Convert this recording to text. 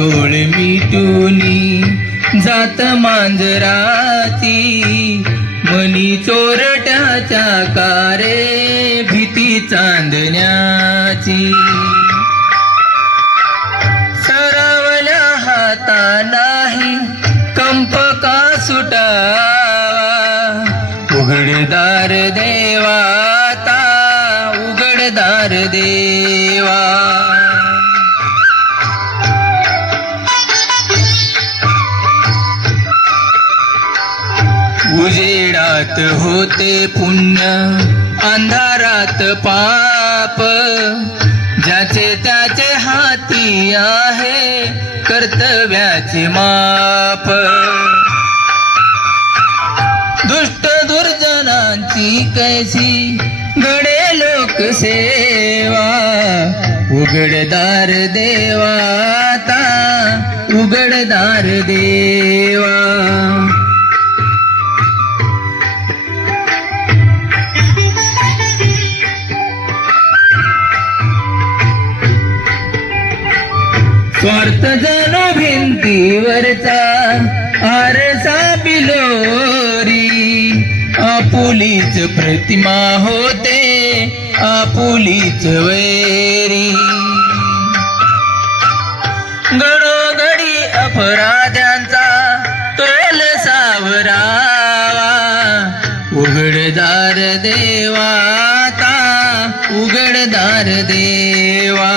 डोळ मिटूनी जात मांजराची मनी चोरट्याच्या कारे भीती चांदण्याची. सरावल्या हाता नाही कंप का सुटा उघडदार देवाता उघडदार देवा. उजेडात होते पुण्य अंधारात पाप. ज्याचे त्याचे हाती आहे कर्तव्याचे माप. दुष्ट दुर्जनांची कैसी घडे लोकसेवा. उघडदार देवाता उघडदार देवा. स्वार्थ जणू भिंतीवरचा आरसा बिलोरी. आपुलीच प्रतिमा होते आपुलीच वैरी. गडोगडी अपराध्यांचा तोल सावरावा. उघडदार देवाता उघडदार देवा.